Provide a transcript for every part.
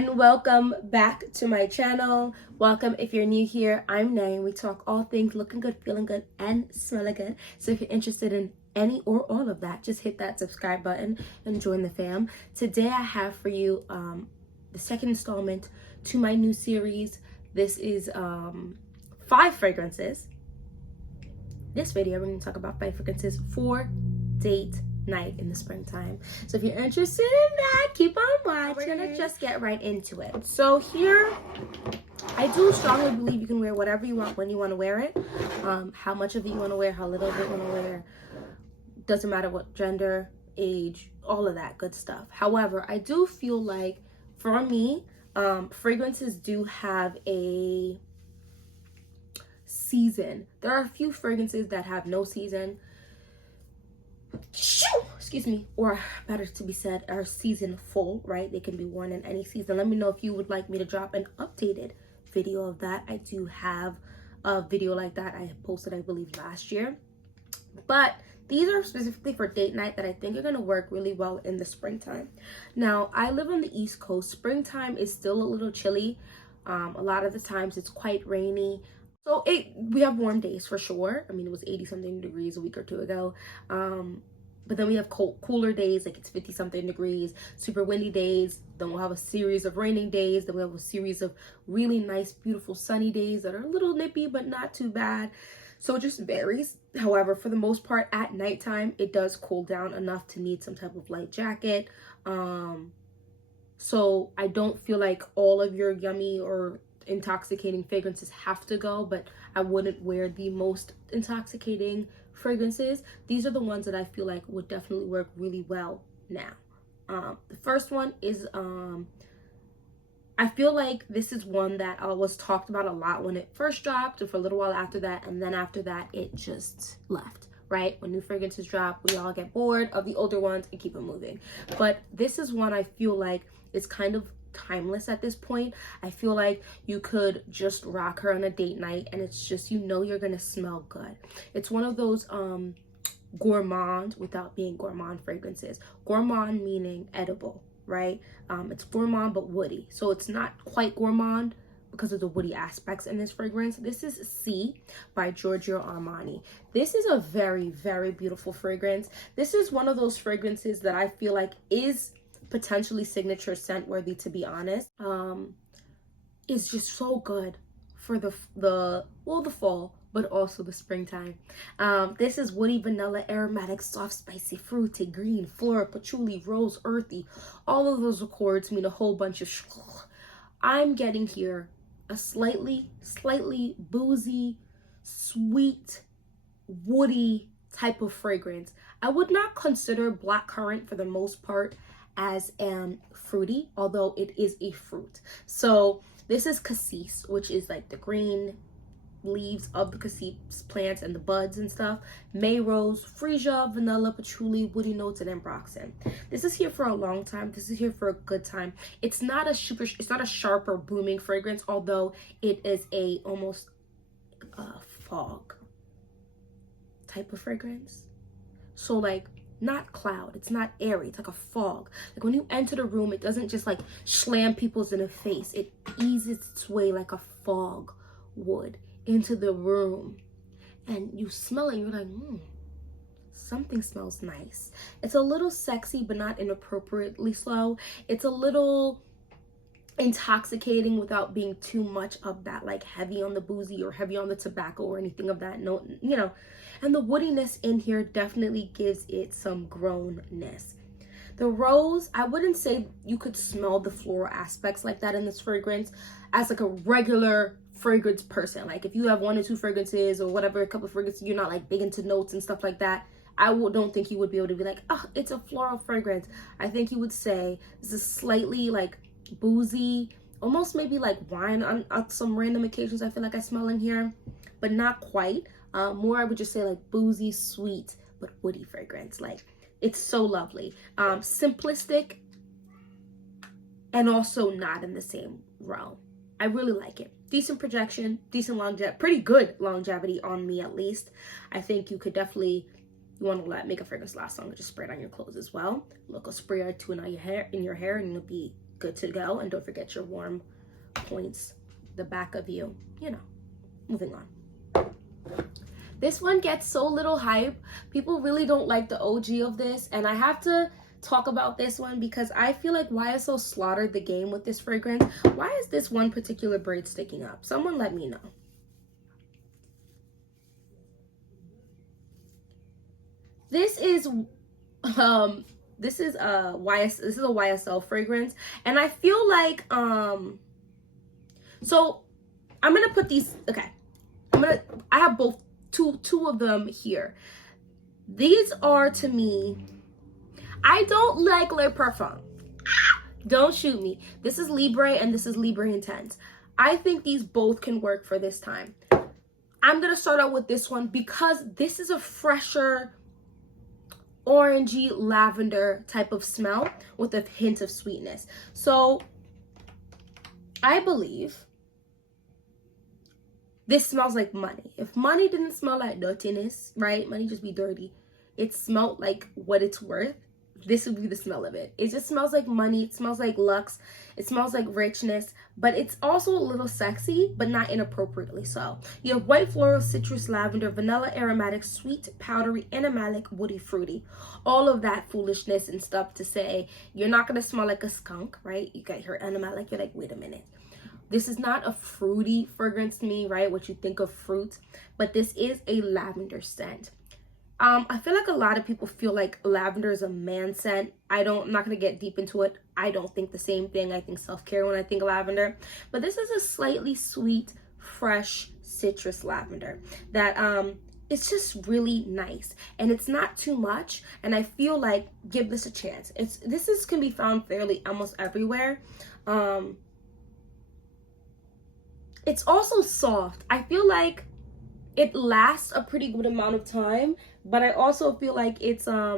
and welcome back to my channel. Welcome if you're new here. I'm Nay and we talk all things looking good, feeling good, and smelling good. So if you're interested in any or all of that, just hit that subscribe button and join the fam. Today I have for you the second installment to my new series. This is 5 fragrances. This video we're going to talk about 5 fragrances for date night in the springtime. So if you're interested in that, keep on watching. We're gonna just get right into it. So here, I do strongly believe you can wear whatever you want when you want to wear it. How much of it you want to wear, how little of it you want to wear, doesn't matter what gender, age, all of that good stuff. However, I do feel like for me, fragrances do have a season. There are a few fragrances that have no season. Excuse me, or better to be said, are season full, right? They can be worn in any season. Let me know if you would like me to drop an updated video of that. I do have a video like that I posted, I believe, last year. But these are specifically for date night that I think are going to work really well in the springtime. Now, I live on the East Coast. Springtime is still a little chilly. A lot of the times it's quite rainy. So we have warm days for sure. I mean, it was 80 something degrees a week or two ago. But then we have cooler days, like it's 50 something degrees, super windy days. Then we'll have a series of raining days. Then we have a series of really nice, beautiful sunny days that are a little nippy, but not too bad. So it just varies. However, for the most part, at nighttime, it does cool down enough to need some type of light jacket. So I don't feel like all of your yummy or intoxicating fragrances have to go, but I wouldn't wear the most intoxicating fragrances. These are the ones that I feel like would definitely work really well now. The first one is I feel like this is one that was talked about a lot when it first dropped, and for a little while after that, and then after that it just left, right? When new fragrances drop, we all get bored of the older ones and keep it moving. But this is one I feel like is kind of timeless at this point. I feel like you could just rock her on a date night and it's just, you know, you're gonna smell good. It's one of those gourmand without being gourmand fragrances. Gourmand meaning edible, right? It's gourmand but woody, so it's not quite gourmand because of the woody aspects in this fragrance. This is C by Giorgio Armani. This is a very, very beautiful fragrance. This is one of those fragrances that I feel like is potentially signature scent worthy, to be honest. It's just so good for the fall, but also the springtime. This is woody, vanilla, aromatic, soft, spicy, fruity, green, floral, patchouli, rose, earthy. All of those accords mean a whole bunch of I'm getting here a slightly boozy, sweet, woody type of fragrance. I would not consider blackcurrant for the most part as fruity, although it is a fruit. So this is cassis, which is like the green leaves of the cassis plants and the buds and stuff. May rose, freesia, vanilla, patchouli, woody notes, and ambroxan. This is here for a long time. This is here for a good time. It's not a sharp or booming fragrance, although it is a almost fog type of fragrance. So like, not cloud, it's not airy, it's like a fog. Like when you enter the room, it doesn't just like slam people's in the face. It eases its way like a fog would into the room, and you smell it and you're like, something smells nice. It's a little sexy but not inappropriately slow. It's a little intoxicating without being too much of that like heavy on the boozy or heavy on the tobacco or anything of that note, you know. And the woodiness in here definitely gives it some grownness. The rose, I wouldn't say you could smell the floral aspects like that in this fragrance as like a regular fragrance person. Like if you have 1 or 2 fragrances or whatever, a couple of fragrances, you're not like big into notes and stuff like that, I don't think you would be able to be like, oh, it's a floral fragrance. I think you would say this is slightly like boozy, almost maybe like wine on some random occasions I feel like I smell in here, but not quite. More I would just say like boozy, sweet, but woody fragrance. Like it's so lovely. Simplistic and also not in the same realm. I really like it. Decent projection, decent longevity, pretty good longevity on me at least. I think you could definitely, you want to make a fragrance last longer, just spray it on your clothes as well. Look, a spray or two in your hair and you'll be good to go. And don't forget your warm points, the back of you, you know. Moving on. This one gets so little hype. People really don't like the OG of this, and I have to talk about this one because I feel like YSL slaughtered the game with this fragrance. Why is this one particular braid sticking up? Someone let me know. This is a YSL fragrance, and I feel like so I'm gonna put these, okay, I have both two of them here. These are, to me, I don't like Le Parfum. Don't shoot me. This is Libre and this is Libre Intense. I think these both can work for this time. I'm gonna start out with this one because this is a fresher, orangey lavender type of smell with a hint of sweetness. So I believe this smells like money. If money didn't smell like dirtiness, right? Money just be dirty. It smelled like what it's worth. This would be the smell of it. It just smells like money. It smells like luxe. It smells like richness, but it's also a little sexy, but not inappropriately so. You have white floral, citrus, lavender, vanilla, aromatic, sweet, powdery, animalic, woody, fruity. All of that foolishness and stuff to say you're not gonna smell like a skunk, right? You got your animalic, you're like, wait a minute. This is not a fruity fragrance to me, right? What you think of fruit, but this is a lavender scent. I feel like a lot of people feel like lavender is a man scent. I'm not gonna get deep into it. I don't think the same thing. I think self-care when I think lavender, but this is a slightly sweet, fresh citrus lavender that it's just really nice, and it's not too much. And I feel like give this a chance. This can be found fairly almost everywhere. It's also soft. I feel like it lasts a pretty good amount of time, but I also feel like it's I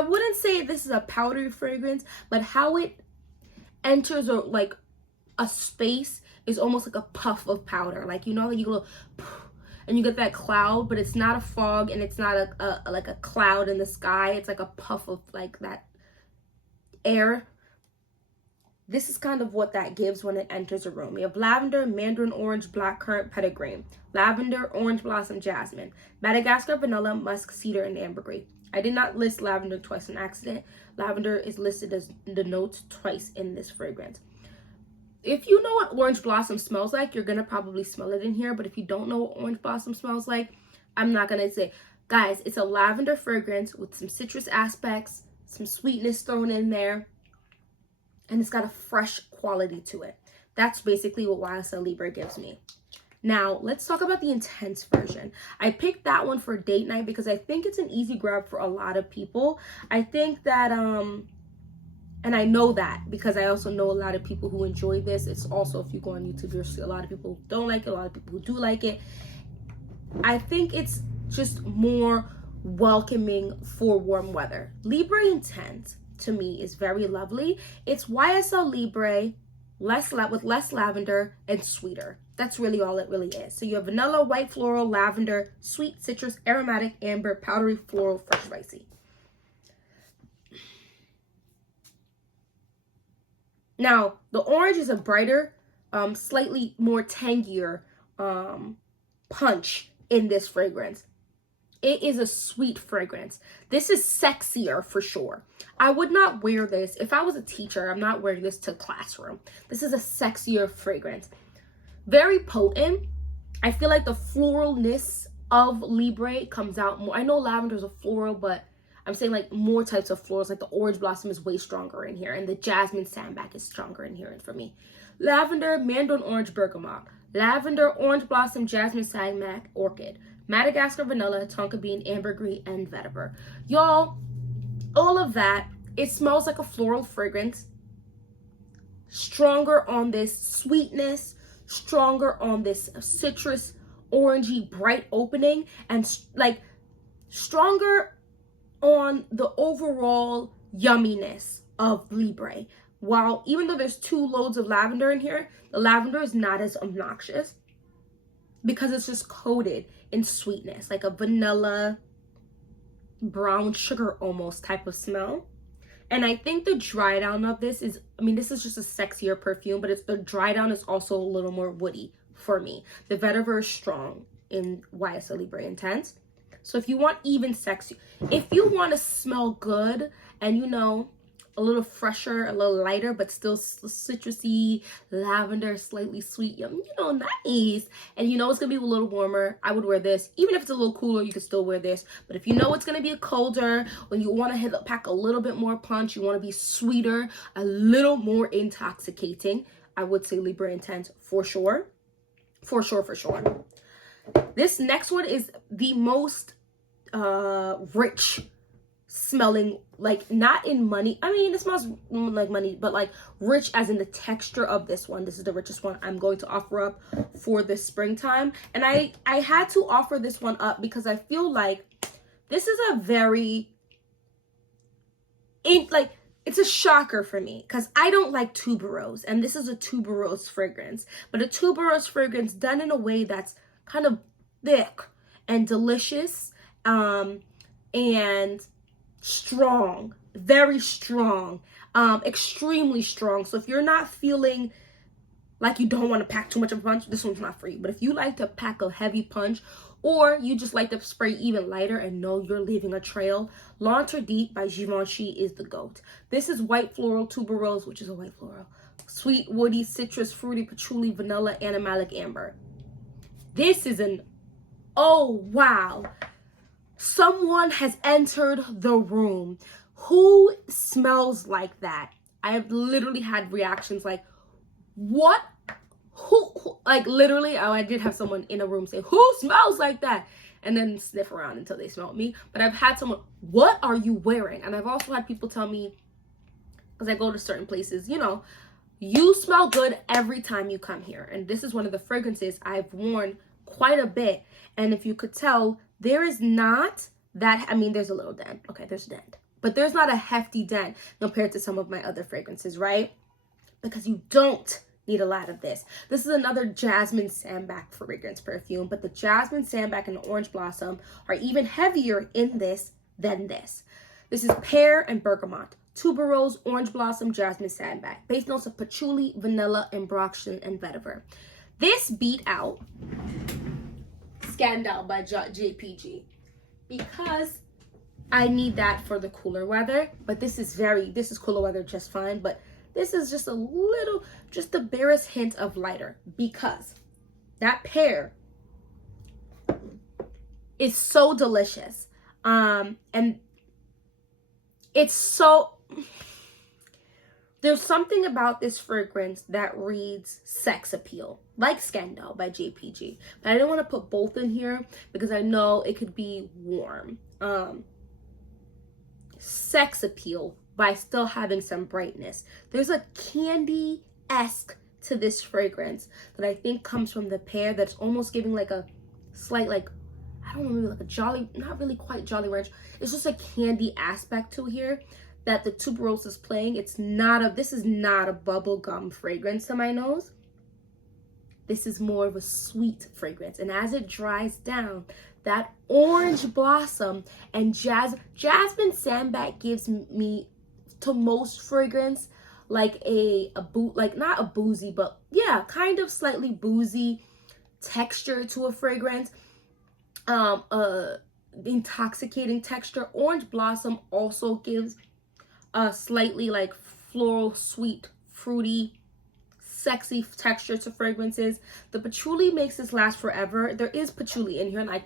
wouldn't say this is a powdery fragrance, but how it enters like a space is almost like a puff of powder. Like, you know, like you go and you get that cloud, but it's not a fog and it's not like a cloud in the sky. It's like a puff of like that air. This is kind of what that gives when it enters a room. You have lavender, mandarin orange, blackcurrant, petitgrain, lavender, orange blossom, jasmine, Madagascar, vanilla, musk, cedar, and ambergris. I did not list lavender twice on accident. Lavender is listed as the notes twice in this fragrance. If you know what orange blossom smells like, you're gonna probably smell it in here. But if you don't know what orange blossom smells like, I'm not gonna say. Guys, it's a lavender fragrance with some citrus aspects, some sweetness thrown in there, and it's got a fresh quality to it. That's basically what YSL Libre gives me. Now, let's talk about the Intense version. I picked that one for date night because I think it's an easy grab for a lot of people. I think that, and I know that because I also know a lot of people who enjoy this. It's also, if you go on YouTube, you'll see a lot of people who don't like it, a lot of people who do like it. I think it's just more welcoming for warm weather. Libre Intense, to me, is very lovely. It's YSL Libre with less lavender and sweeter. That's really all it really is. So you have vanilla, white floral, lavender, sweet, citrus, aromatic, amber, powdery, floral, fresh, spicy. Now, the orange is a brighter, slightly more tangier punch in this fragrance. It is a sweet fragrance. This is sexier for sure. I would not wear this. If I was a teacher, I'm not wearing this to classroom. This is a sexier fragrance. Very potent. I feel like the floralness of Libre comes out more. I know lavender is a floral, but I'm saying like more types of florals. Like the orange blossom is way stronger in here, and the jasmine sandbag is stronger in here for me. Lavender, mandarin orange, bergamot. Lavender, orange blossom, jasmine sandbag, orchid. Madagascar vanilla, tonka bean, ambergris, and vetiver. Y'all, all of that, it smells like a floral fragrance. Stronger on this sweetness, stronger on this citrus, orangey, bright opening, and like stronger on the overall yumminess of Libre. While even though there's 2 loads of lavender in here, the lavender is not as obnoxious because it's just coated in sweetness, like a vanilla, brown sugar almost type of smell. And I think the dry down of this is, I mean, this is just a sexier perfume, but it's the dry down is also a little more woody for me. The vetiver is strong in YSL Libre Intense. So if you want even sexy, if you want to smell good and, you know, a little fresher, a little lighter, but still citrusy, lavender, slightly sweet, you know, nice. And you know it's gonna be a little warmer, I would wear this. Even if it's a little cooler, you can still wear this. But if you know it's gonna be colder, when you want to pack a little bit more punch, you want to be sweeter, a little more intoxicating, I would say Libre Intense for sure. For sure, for sure. This next one is the most rich smelling, like not in money, I mean it smells like money, but like rich as in the texture of this one. This is the richest one I'm going to offer up for this springtime, and I had to offer this one up because I feel like this is a very it's a shocker for me because I don't like tuberose, and this is a tuberose fragrance, but a tuberose fragrance done in a way that's kind of thick and delicious, and strong, very strong, extremely strong. So if you're not feeling like you don't want to pack too much of a punch, this one's not for you. But if you like to pack a heavy punch, or you just like to spray even lighter and know you're leaving a trail, L'Interdit by Givenchy is the GOAT. This is white floral tuberose, which is a white floral, sweet, woody, citrus, fruity, patchouli, vanilla, animalic, amber. This is an, oh wow. Someone has entered the room. Who smells like that? I have literally had reactions like, what? Who? Like literally, oh, I did have someone in a room say, who smells like that? And then sniff around until they smelled me. But I've had someone, what are you wearing? And I've also had people tell me, because I go to certain places, you know, you smell good every time you come here. And this is one of the fragrances I've worn quite a bit. And if you could tell, there is not that, I mean, there's a little dent. Okay, there's a dent. But there's not a hefty dent compared to some of my other fragrances, right? Because you don't need a lot of this. This is another jasmine sandalwood fragrance perfume, but the jasmine sandalwood and the orange blossom are even heavier in this than this. This is pear and bergamot, tuberose, orange blossom, jasmine sandalwood. Base notes of patchouli, vanilla, ambroxan, and vetiver. This beat out Scandal by JPG because I need that for the cooler weather, but this is cooler weather just fine, but this is just a little, just the barest hint of lighter because that pear is so delicious. And it's so, there's something about this fragrance that reads sex appeal, like Scandal by JPG. But I didn't want to put both in here because I know it could be warm. Sex appeal by still having some brightness. There's a candy-esque to this fragrance that I think comes from the pear that's almost giving like a slight, like, I don't know, maybe like a jolly, not really quite Jolly Ranch. It's just a candy aspect to here that the tuberose is playing. This is not a bubblegum fragrance to my nose. This is more of a sweet fragrance. And as it dries down, that orange blossom and jasmine sandalwood gives me, to most fragrance, like not a boozy, but yeah, kind of slightly boozy texture to a fragrance. Intoxicating texture. Orange blossom also gives a slightly like floral, sweet, fruity, sexy texture to fragrances. The patchouli makes this last forever. There is patchouli in here, and I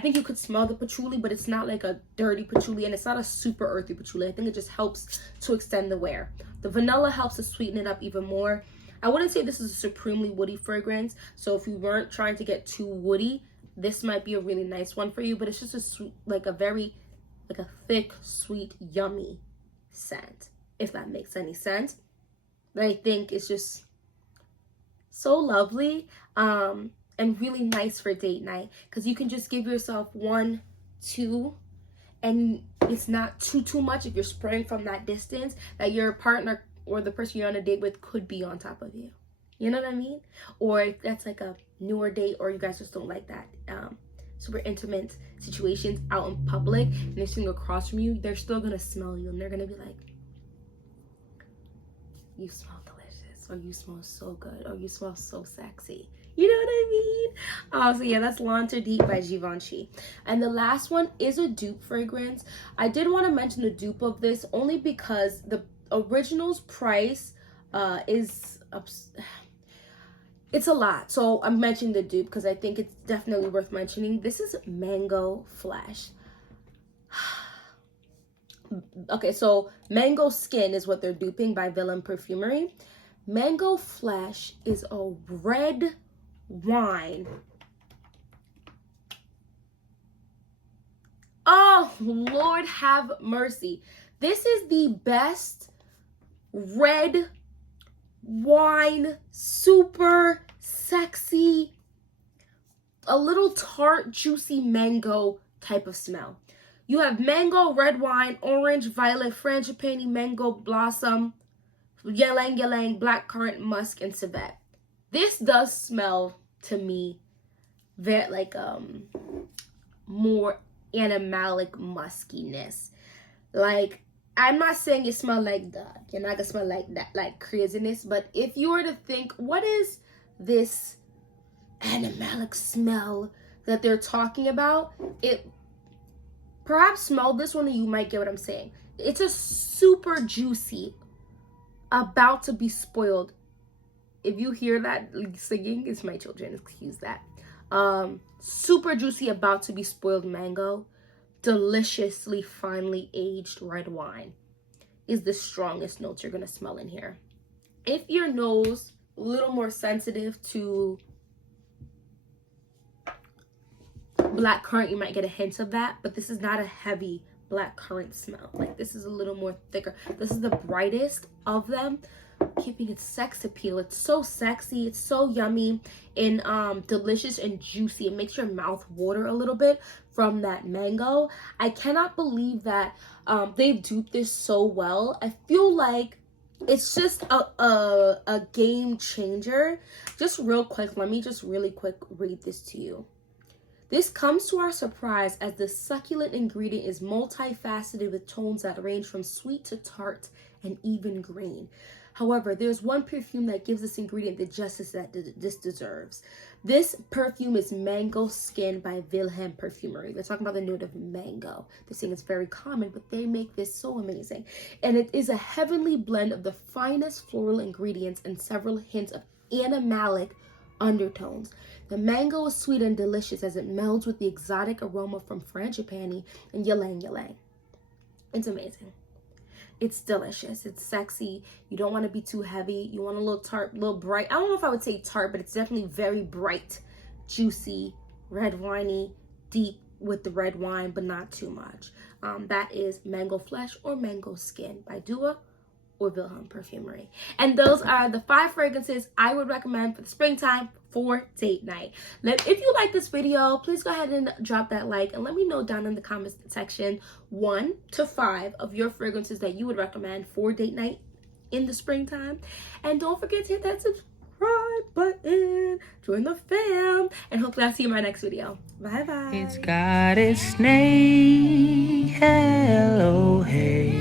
think you could smell the patchouli, but it's not like a dirty patchouli, and it's not a super earthy patchouli. I think it just helps to extend the wear. The vanilla helps to sweeten it up even more. I wouldn't say this is a supremely woody fragrance, so if you weren't trying to get too woody, this might be a really nice one for you, but it's just a sweet, like a thick, sweet, yummy scent, if that makes any sense. That I think is just so lovely, and really nice for date night, because you can just give yourself 1, 2, and it's not too much if you're spraying from that distance that your partner or the person you're on a date with could be on top of you. You know what I mean? Or if that's like a newer date or you guys just don't like that super intimate situations out in public and they're sitting across from you, they're still gonna smell you and they're gonna be like, you smell delicious, or you smell so good, or you smell so sexy. You know what I mean? So yeah, that's L'Entre Deep by Givenchy. And the last one is a dupe fragrance. I did want to mention the dupe of this only because the original's price is it's a lot. So I'm mentioning the dupe because I think it's definitely worth mentioning. This is Mango Flash. Okay, so Mango Skin is what they're duping by Villain Perfumery. Mango Flash is a red wine. Oh, Lord have mercy. This is the best red wine, super sexy, a little tart, juicy mango type of smell. You have mango, red wine, orange, violet, frangipani, mango blossom, ylang ylang, blackcurrant, musk, and civet. This does smell to me very like more animalic muskiness. Like, I'm not saying it smells like that. You're not gonna smell like that, like craziness. But if you were to think, what is this animalic smell that they're talking about? It perhaps smell this one and you might get what I'm saying. It's a super juicy, about to be spoiled. If you hear that singing, it's my children, excuse that. Super juicy, about to be spoiled mango, deliciously finely aged red wine is the strongest notes you're gonna smell in here. If your nose a little more sensitive to blackcurrant, you might get a hint of that, but this is not a heavy blackcurrant smell. Like, this is a little more thicker. This is the brightest of them, keeping its sex appeal. It's so sexy, it's so yummy and delicious and juicy. It makes your mouth water a little bit from that mango. I cannot believe that they've duped this so well. I feel like it's just a game changer. Just real quick, let me just really quick read this to you. This comes to our surprise as the succulent ingredient is multifaceted with tones that range from sweet to tart and even green. However, there's one perfume that gives this ingredient the justice that this deserves. This perfume is Mango Skin by Villain Perfumery. They're talking about the note of mango. This thing is very common, but they make this so amazing. And it is a heavenly blend of the finest floral ingredients and several hints of animalic undertones. The mango is sweet and delicious as it melds with the exotic aroma from frangipani and ylang ylang. It's amazing. It's delicious. It's sexy. You don't want to be too heavy. You want a little tart, a little bright. I don't know if I would say tart, but it's definitely very bright, juicy, red winey, deep with the red wine, but not too much. That is Mango Flesh or Mango Skin by Dua or Villain Perfumery. And those are the 5 fragrances I would recommend for the springtime for date night. If you like this video, please go ahead and drop that like and let me know down in the comments section 1 to 5 of your fragrances that you would recommend for date night in the springtime. And don't forget to hit that subscribe button, join the fam, and hopefully I'll see you in my next video. Bye bye. It's got its name. Hello, hey.